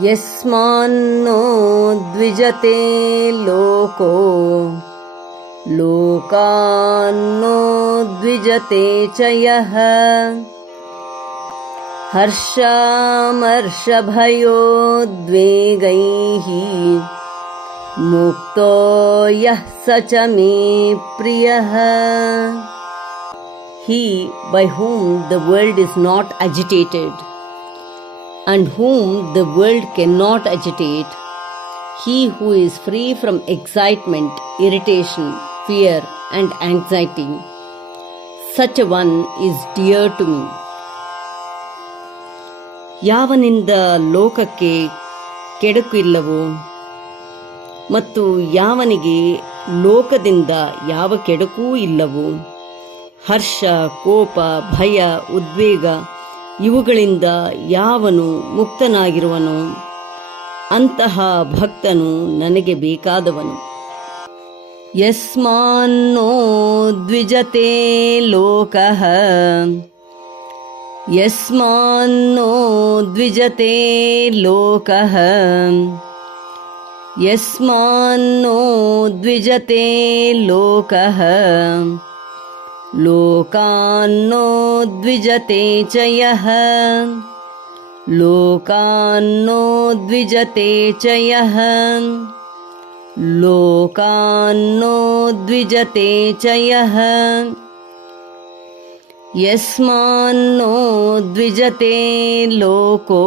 यस्मान्नो द्विजते लोको लोकान्नो द्विजते च यः हर्षामर्षभयोद्वेगैः मुक्तो यः स च मे प्रियः. He by whom the world is not agitated and whom the world cannot agitate, he who is free from excitement, irritation, fear and anxiety, such a one is dear to me. ಯಾವನಿಂದ ಲೋಕಕ್ಕೆ ಕೆಡುಕು ಇಲ್ಲವೋ ಮತ್ತು ಯಾವನಿಗೆ ಲೋಕದಿಂದ ಯಾವ ಕೆಡುಕೂ ಇಲ್ಲವೋ, ಹರ್ಷ, ಕೋಪ, ಭಯ, ಉದ್ವೇಗ ಇವುಗಳಿಂದ ಯಾವನು ಮುಕ್ತನಾಗಿರುವನೋ ಅಂತಹ ಭಕ್ತನು ನನಗೆ ಬೇಕಾದವನು. ಯಸ್ಮಾನ್ನೋ ದ್ವಿಜತೆ ಲೋಕಃ ಯಸ್ಮಾನ್ನೋ ದ್ವಿಜತೆ ಲೋಕಃ ಯಸ್ಮಾನ್ನೋ ದ್ವಿಜತೆ ಲೋಕಃ ಲೋಕಾನ್ನೋ ದ್ವಿಜತೆ ಚ ಯಃ ಲೋಕಾನ್ನೋ ದ್ವಿಜತೆ ಚ ಯಃ ಲೋಕಾನ್ನೋ ದ್ವಿಜತೆ ಚ ಯಃ ಯಸ್ಮಾನ್ನೋ ದ್ವಿಜತೆ ಲೋಕೋ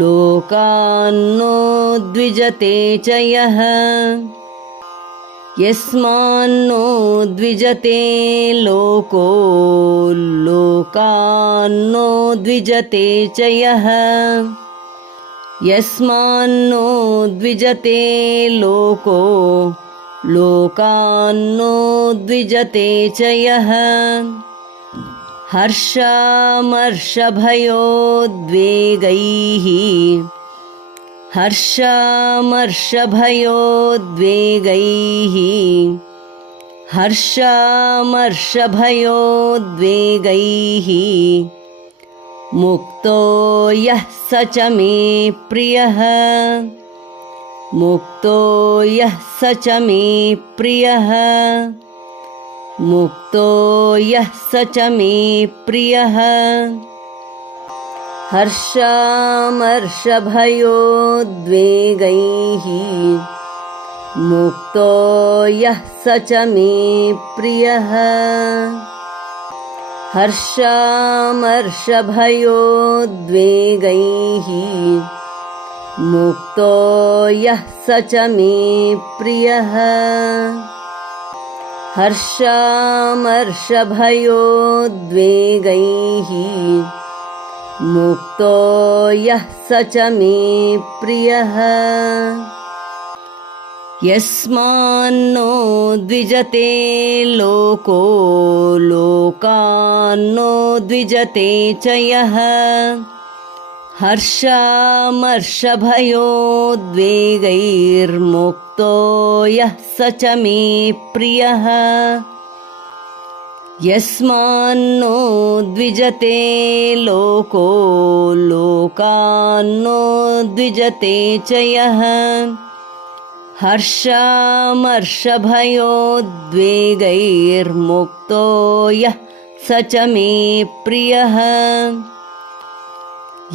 ಲೋಕಾನ್ನೋ ದ್ವಿಜತೆ ಚ ಯಃ ಯಸ್ಮಾನ್ನೋ ದ್ವಿಜತೆ ಲೋಕೋ ಲೋಕಾನ್ನೋ ದ್ವಿಜತೆ ಚ ಯಃ ಯಸ್ಮಾನ್ನೋ ದ್ವಿಜತೆ ಲೋಕೋ ಲೋಕಾನ್ನೋ ದ್ವಿಜತೆ ಚ ಯಃ ಹರ್ಷಾಮರ್ಷಭಯೋದ್ವೇಗೈಃ ಹರ್ಷಾಮರ್ಷಭಯೋದ್ವೇಗೈಃ ಹರ್ಷಾಮರ್ಷಭಯೋದ್ವೇಗೈಃ ಮುಕ್ತೋ ಯಃ ಸ ಚ ಮೇ ಪ್ರಿಯಃ ಮುಕ್ತೋ ಯಃ ಸ ಚ ಮೇ ಪ್ರಿಯಃ ಮುಕ್ತೋ ಯಃ ಸ ಚ ಮೇ ಪ್ರಿಯಃ. ಹರ್ಷಾಮರ್ಷಭಯೋದ್ವೇಗೈಃ ಮುಕ್ತೋ ಯಃ ಸ ಚ ಮೇ ಪ್ರಿಯಃ ಹರ್ಷಾಮರ್ಷಭಯೋದ್ವೇಗೈಃ ಮುಕ್ತೋ ಯಃ ಸ ಚ ಮೇ ಪ್ರಿಯಃ ಹರ್ಷಾಮರ್ಷಭಯೋದ್ವೇಗೈಃ ಮುಕ್ತೋ ಯಃ ಸ ಚ ಮೇ ಪ್ರಿಯಃ. ಯಸ್ಮಾನ್ನೋ ದ್ವಿಜತೆ ಲೋಕೋ ಲೋಕಾನ್ನೋ ದ್ವಿಜತೆ ಚ ಯಃ ಹರ್ಷಾಮರ್ಷಭಯೋದ್ವೇಗೈರ್ಮುಕ್ತೋ ಯಃ ಸ ಚ ಮೇ ಪ್ರಿಯಃ. ಯಸ್ಮಾನ್ನೋ ದ್ವಿಜತೆ ಲೋಕೋ ಲೋಕಾನ್ನೋ ದ್ವಿಜತೆ ಚ ಯಃ ಹರ್ಷಾಮರ್ಷಭಯೋದ್ವೇಗೈರ್ಮುಕ್ತೋ ಯಃ ಸ ಚ ಮೇ ಪ್ರಿಯಃ.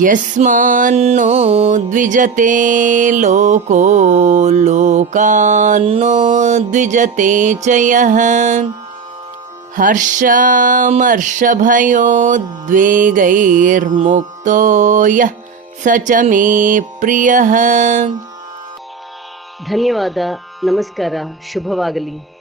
ಯಸ್ಮಾನ್ನೋ ದ್ವಿಜತೆ ಲೋಕೋ ಲೋಕಾನ್ನೋ ದ್ವಿಜತೆ ಚ ಯಃ ಹರ್ಷಾಮರ್ಷಭಯೋದ್ವೇಗೈರ್ಮುಕ್ತೋ ಯಃ ಸ ಚ ಮೇ ಪ್ರಿಯಃ. ಧನ್ಯವಾದ. ನಮಸ್ಕಾರ. ಶುಭವಾಗಲಿ.